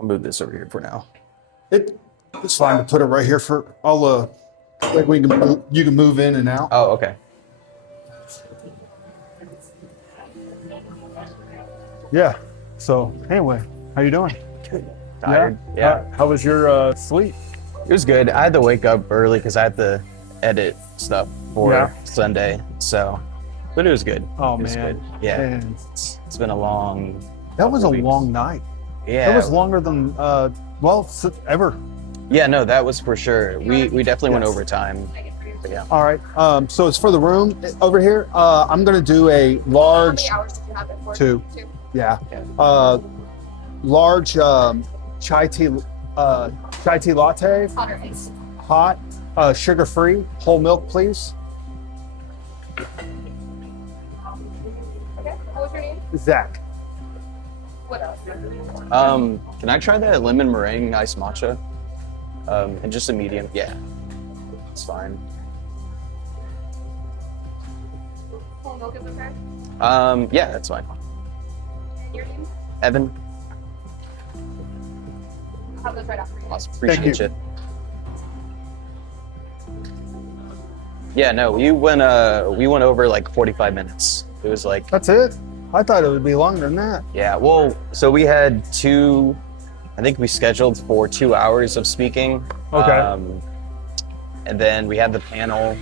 I'll move this over here for now. It's fine to put it right here for I'll like you can move in and out. Oh, okay. Yeah. So anyway, how you doing? Good. Tired. Yeah. How was your sleep? It was good. I had to wake up early because I had to edit stuff for Sunday. So, but it was good. Oh it was man. Good. Yeah. Man. It's been a long. That was a weeks. long night. Yeah. That was longer than ever. Yeah. No, that was for sure. We definitely went over time. But yeah. All right. So it's for the room over here. I'm gonna do a large. How many hours did you have it for? Two. Yeah. Yeah. Large chai tea latte, Hot or iced? hot, sugar-free, whole milk, please. Okay. What was your name? Zach. What else? Can I try that lemon meringue iced matcha? And just a medium. Yeah. It's fine. Whole milk is okay? Yeah, that's fine. And your name? Evan. I'll have those right after you. Awesome. Thank Appreciate you. it. Yeah, no, we went over like 45 minutes. It was like, That's it? I thought it would be longer than that. yeah, well, so we had I think we scheduled for 2 hours of speaking. Okay. And then we had the panel.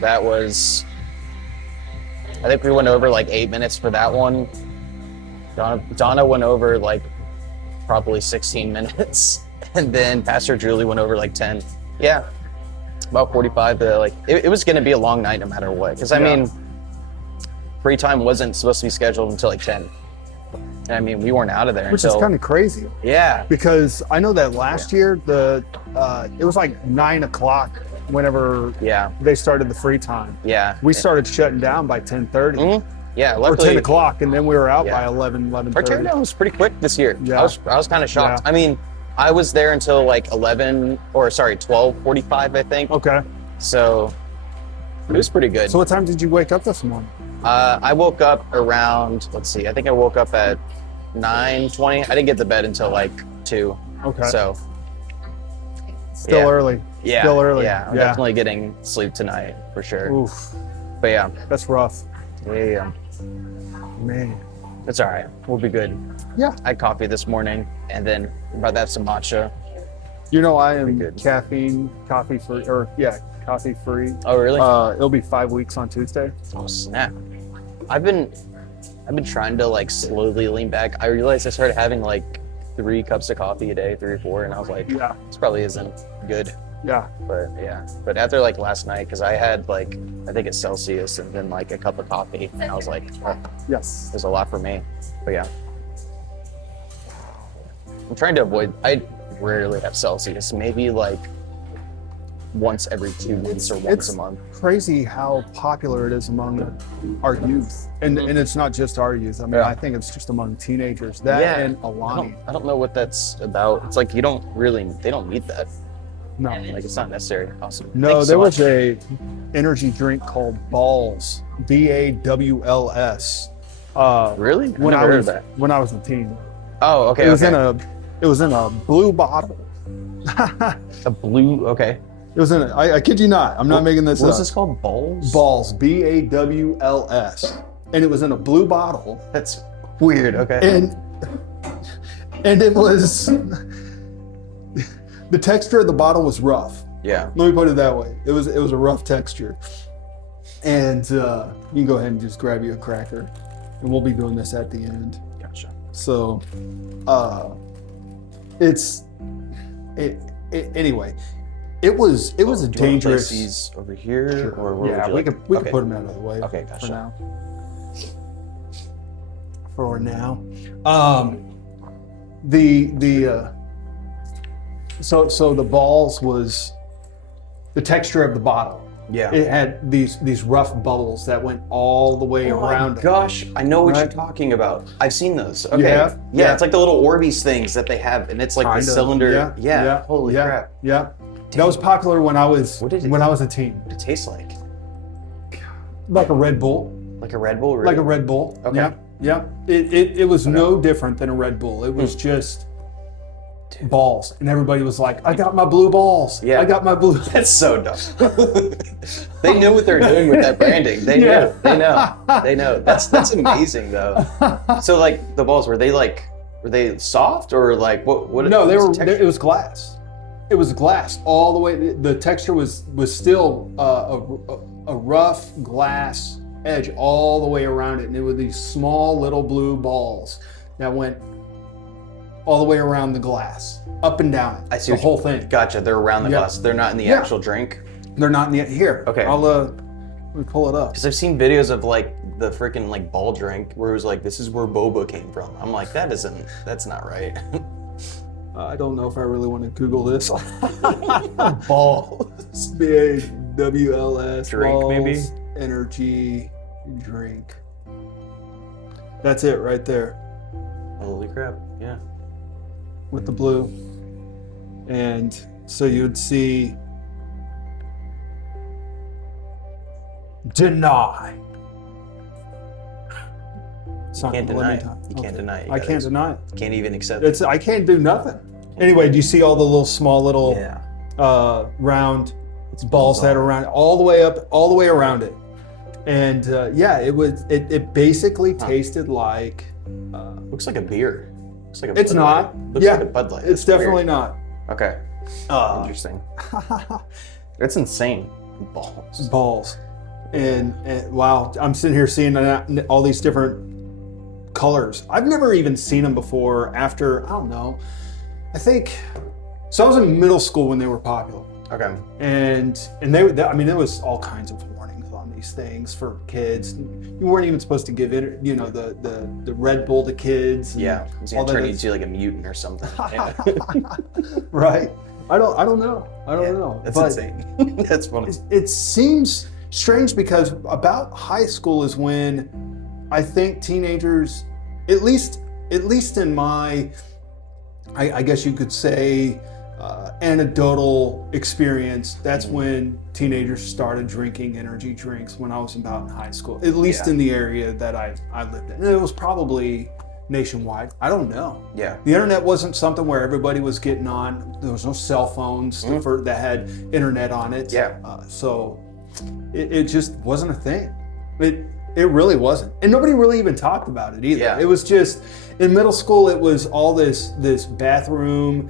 That was, I think we went over like 8 minutes for that one. Donna went over like probably 16 minutes. And then Pastor Julie went over like 10. Yeah, about 45. It was going to be a long night no matter what. Because, I mean, free time wasn't supposed to be scheduled until like 10. And, I mean, we weren't out of there Which until... is kind of crazy. Yeah. Because I know that last year, it was like 9 o'clock whenever they started the free time. Yeah. We started shutting down by 10:30. Mm-hmm. Yeah, Or luckily... 10 o'clock, and then we were out by Yeah. 11:30. Our teardown was pretty quick this year. Yeah. I was kind of shocked. Yeah. I mean, I was there until like 12:45, I think. Okay. So it was pretty good. So what time did you wake up this morning? I woke up around, let's see, I think I woke up at 9:20. I didn't get to bed until like 2. Okay. So Still early. yeah, Still early. Yeah, I'm definitely getting sleep tonight for sure. Oof. But yeah, That's rough. yeah, Man. it's all right. We'll be good. Yeah. I had coffee this morning, and then about that some matcha. You know, I am good. coffee free, coffee free. Oh really? It'll be 5 weeks on Tuesday. Oh snap! I've been trying to like slowly lean back. I realized I started having like 3 cups of coffee a day, 3 or 4, and I was like, Yeah. this probably isn't good. Yeah. But yeah, but after like last night, because I had like, I think it's Celsius and then like a cup of coffee, and I was like, oh, Yes. there's a lot for me. But yeah, I'm trying to avoid. I rarely have Celsius. Maybe like once every 2 weeks or once a month. Crazy how popular it is among our youth, and it's not just our youth. I mean, Yeah. I think it's just among teenagers. That Yeah. and Alani. I don't know what that's about. It's like they don't need that. No, Like it's not necessary. Awesome. no. Thanks so There was much. a energy drink called Bawls, BAWLS. Really? I When never I heard was of that. when I was a teen, Oh, okay. it was okay. it was in a blue bottle. A blue. Okay. It was in a, I kid you not. I'm not making this What up. is this called? Bowls? Balls, BAWLS, and it was in a blue bottle, That's weird. Okay. and it was the texture of the bottle was rough. Yeah. Let me put it that way. It was a rough texture, and you can go ahead and just grab you a cracker, and we'll be doing this at the end. Gotcha. So, anyway. It was a Do you want to dangerous. place these over here, or where Yeah, would you we like? could put them out of the way. Okay, gotcha. For now. For now, so the balls was the texture of the bottle. Yeah. It had these rough bubbles that went all the way around. Oh gosh, I know what Right? you're talking about. I've seen those. Okay. have? Yeah, Yeah. it's like the little Orbeez things that they have, and it's like Kind the of, cylinder. yeah, Holy yeah, crap. Yeah, that was popular when I was What did it- when I was a teen. What does it taste like? Like a Red Bull. Like a Red Bull? Really? Like a Red Bull. Okay. Yeah, yeah. It was no different than a Red Bull. It was just balls, and everybody was like, "I got my blue balls. Yeah. I got my blue." That's so dumb. They knew what they're doing with that branding. They Yeah. knew. They know. That's amazing though. So like the balls, were they soft or like what? No, what they was were. the texture? It was glass. It was glass all the way. The texture was still a rough glass edge all the way around it, and it was these small little blue balls that went all the way around the glass, up and down. I see the what whole thing. Gotcha. They're around the Yeah. glass. They're not in the Yeah. actual drink. They're not in the here. Okay. I'll let me pull it up. Because I've seen videos of like the freaking like ball drink where it was like, this is where boba came from. I'm like, that's not right. I don't know if I really want to Google this. Balls. BAWLS. Drink, maybe? Balls Energy drink. That's it right there Holy crap. Yeah. with the blue. And so you'd see deny. It's not Can't gonna let me deny it. You can't deny it. You I gotta- can't deny it. Can't even accept it. I can't do nothing. Anyway, do you see all the little small little Yeah. round balls that are around all the way up, all the way around it? And it basically tasted like Looks like a beer. Looks like a it's Bud not. Light. Looks Yeah, like a Bud Light. it's That's weird. definitely not. Okay. Interesting. That's insane. Balls. Balls. And wow, I'm sitting here seeing all these different colors. I've never even seen them before. After, I don't know, I think so. I was in middle school when they were popular, Okay. and I mean, there was all kinds of warnings on these things for kids. You weren't even supposed to give it, the Red Bull to kids. and Yeah. It's all gonna that turn you is- into like a mutant or something. Yeah. Right. I don't know. I don't know. That's But insane. That's funny. It seems strange because about high school is when I think teenagers, at least in my, I guess you could say, anecdotal experience, that's when teenagers started drinking energy drinks when I was about in high school, at least Yeah. in the area that I lived in. And it was probably nationwide. I don't know. Yeah. The internet wasn't something where everybody was getting on. There was no cell phones that had internet on it. Yeah. So it just wasn't a thing. It really wasn't. And nobody really even talked about it either. Yeah. It was just, in middle school, it was all this bathroom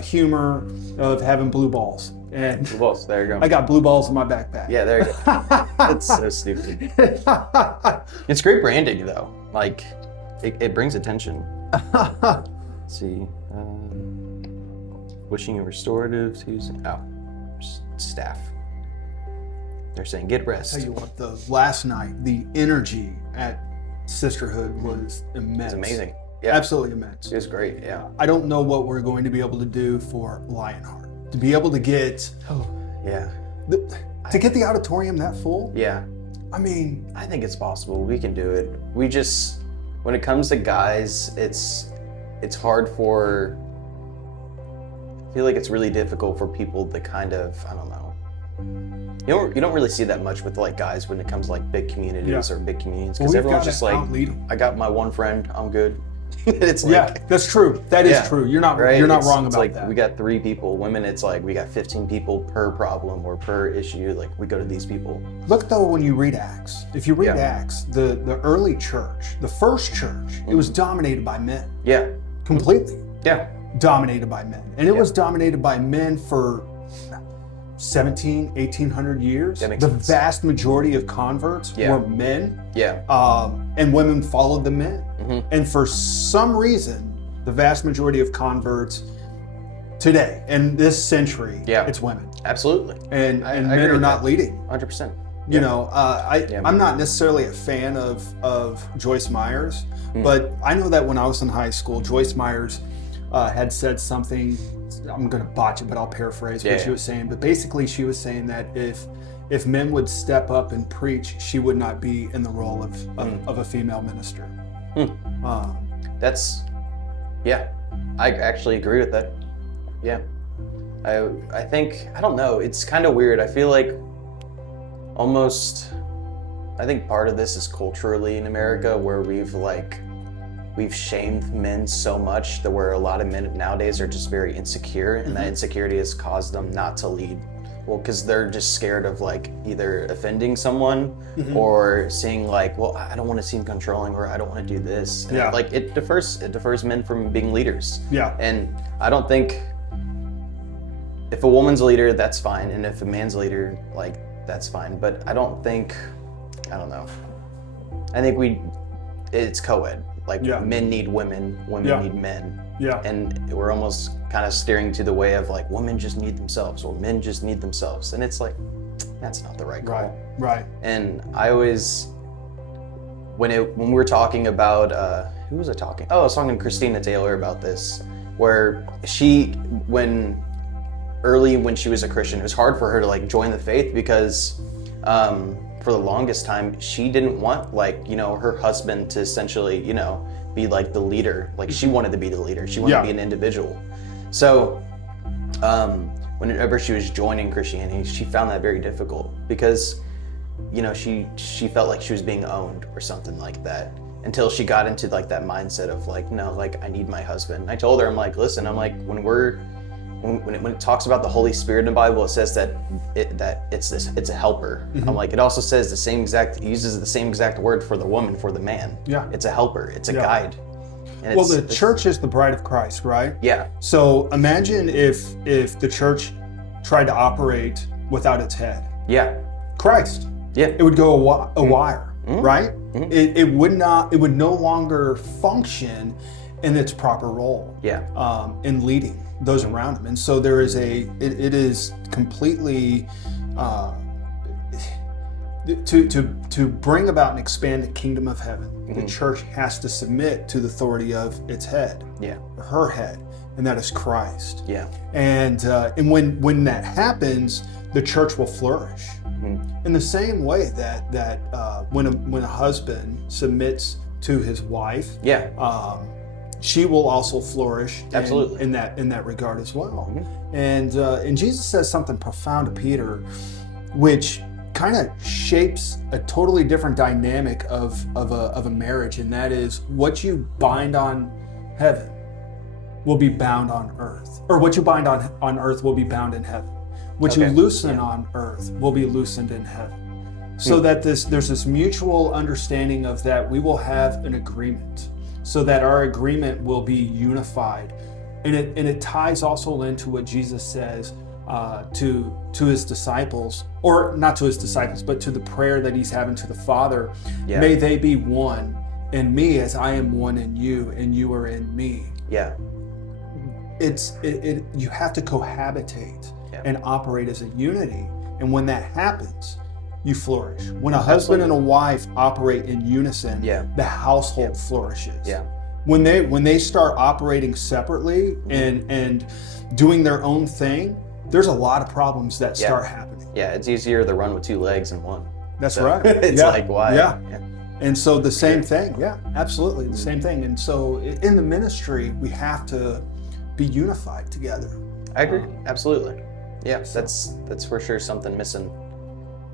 humor of having blue balls. And Blue balls. There you go. I got blue balls in my backpack. Yeah, there you go. That's so stupid. It's great branding though. Like, it brings attention. Let's see. Wishing you restorative Tuesday. Oh, staff. They're saying get rest. Tell you what, the last night, the energy at Sisterhood was immense. It's amazing. Yeah, Absolutely immense. it was great. Yeah. I don't know what we're going to be able to do for Lionheart. To be able to get Yeah. the auditorium that full. Yeah. I mean, I think it's possible. We can do it. We just, when it comes to guys, it's hard for. I feel like it's really difficult for people to kind of, I don't know. You don't really see that much with like guys when it comes to like big communities or big communities because we've everyone's gotta just like, outlead 'em. I got my one friend, I'm good. It's like, yeah, that's true. That is Yeah. true. You're not right? you're not It's- wrong it's about like that. we got 3 people. Women, it's like we got 15 people per problem or per issue. Like we go to these people. Look though, when you read Acts, if you read Yeah. Acts, the early church, the first church, it was dominated by men, Yeah. completely Yeah. dominated by men, and it Yeah. was dominated by men for 1800 years. That makes The sense. vast majority of converts Yeah. were men, Yeah. and women followed the men. Mhm. And for some reason, the vast majority of converts today, in this century, Yeah. it's women. Absolutely. And I men agree are with not that. leading. 100%. You know, Yeah. I'm not necessarily a fan of Joyce Myers, Hmm. but I know that when I was in high school, Joyce Myers had said something. I'm going to botch it, but I'll paraphrase what Yeah. she was saying. But basically, she was saying that if men would step up and preach, she would not be in the role of a female minister. That's, yeah, I actually agree with that. Yeah. I think, I don't know, it's kind of weird. I feel like I think part of this is culturally in America where we've like, we've shamed men so much that where a lot of men nowadays are just very insecure, and that insecurity has caused them not to lead. Well, because they're just scared of like either offending someone or seeing like, well, I don't want to seem controlling, or I don't want to do this. And like it defers men from being leaders. Yeah. And I don't think if a woman's a leader, that's fine, and if a man's a leader, like that's fine. But I don't know. I think it's co-ed. Like men need women, women need men. Yeah. And we're almost kind of steering to the way of like women just need themselves, or men just need themselves. And it's like, that's not the right call. Right. And I always, when we were talking about, who was I talking? Oh, I was talking to Christina Taylor about this, where when she was a Christian, it was hard for her to like join the faith because for the longest time, she didn't want like, her husband to essentially, be like the leader. Like she wanted to be the leader. She wanted to be an individual. So whenever she was joining Christianity, she found that very difficult because, she felt like she was being owned or something like that, until she got into like that mindset of like, no, like I need my husband. And I told her, I'm like, listen, I'm like, when it talks about the Holy Spirit in the Bible, it says that it's a helper. I'm like, it also says uses the same exact word for the woman, for the man. Yeah. It's a helper. It's a guide. And well, the church is the bride of Christ, right? Yeah. So imagine if the church tried to operate without its head. Yeah. Christ. Yeah. It would go a wire, right? It would no longer function in its proper role. Yeah. In leading those around him. And so there is it is completely to bring about and expand the kingdom of heaven. The church has to submit to the authority of its head, her head, and that is Christ. Yeah. And when that happens, the church will flourish. In the same way that when a husband submits to his wife, she will also flourish. Absolutely. in that regard as well. And Jesus says something profound to Peter, which kind of shapes a totally different dynamic of a marriage, and that is what you bind on heaven will be bound on earth, or what you bind on earth will be bound in heaven. What you loosen on earth will be loosened in heaven. So that there's this mutual understanding of that we will have an agreement, so that our agreement will be unified. And it ties also into what Jesus says to his disciples, or not to his disciples, but to the prayer that he's having to the Father. May they be one in me as I am one in you and you are in me. Yeah. You have to cohabitate and operate as a unity. And when that happens, you flourish. When a husband and a wife operate in unison, the household flourishes. Yeah. When they start operating separately and doing their own thing, there's a lot of problems that start happening. Yeah, it's easier to run with two legs than one. That's right. It's like, why? Yeah. And so the same thing. Yeah, absolutely. The same thing. And so in the ministry, we have to be unified together. I agree. Absolutely. Yeah, that's for sure something missing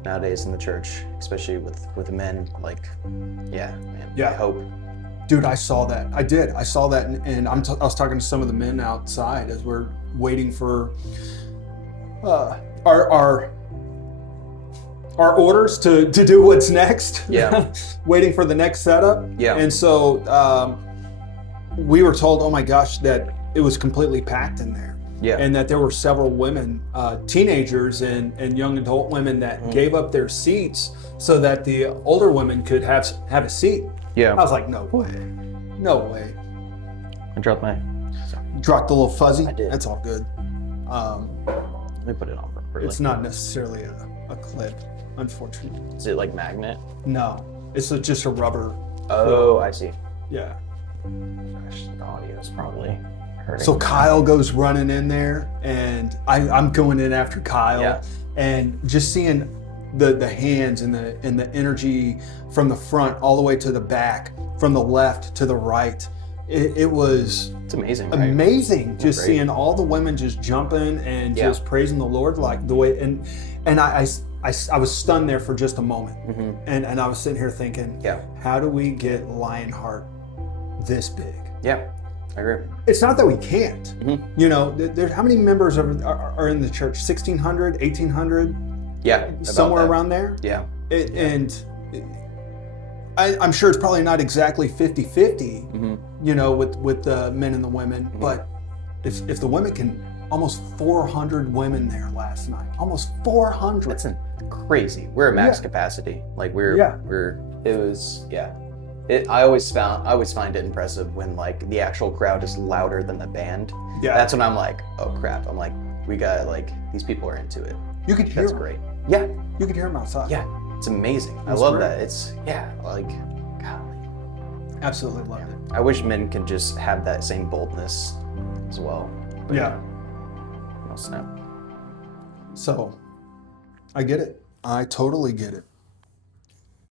nowadays in the church, especially with the men. Like, I hope. Dude, I saw that. I did. I saw that, and I was talking to some of the men outside as we're waiting for our orders to do what's next. Yeah. Waiting for the next setup. Yeah. And so we were told, oh my gosh, that it was completely packed in there. Yeah. And that there were several women, teenagers and young adult women that gave up their seats so that the older women could have a seat. Yeah. I was like, no way. No way. I dropped my... Dropped a little fuzzy? I did. That's all good. Let me put it on properly. It's not necessarily a clip, unfortunately. Is it like magnet? No. It's just a rubber. Oh, I see. Yeah. Gosh, the audio is probably hurting. So Kyle goes running in there, and I'm going in after Kyle. Yeah. And just seeing the hands and the energy from the front all the way to the back, from the left to the right. It was amazing. Right? Amazing just seeing all the women just jumping and just praising the Lord like the way, and I was stunned there for just a moment. And I was sitting here thinking, how do we get Lionheart this big. Yeah, I agree. It's not that we can't. Mm-hmm. You know, there's how many members are in the church? 1,600, 1,800, Yeah, about somewhere that. around there. Yeah. And I'm sure it's probably not exactly 50-50, Mm-hmm. you know, with the men and the women. But if the women can, almost 400 women there last night. Almost 400. That's crazy. We're at max Yeah. capacity. Like I always find it impressive when like the actual crowd is louder than the band. Yeah. That's when I'm like, oh crap. I'm like, we got like these people are into it. You could hear That's them. great. Yeah. You could hear them outside. Yeah. It's amazing. I That's love great. that. It's like, golly. Absolutely loved it. I wish men can just have that same boldness as well. But Yeah. no snap. So I get it. I totally get it.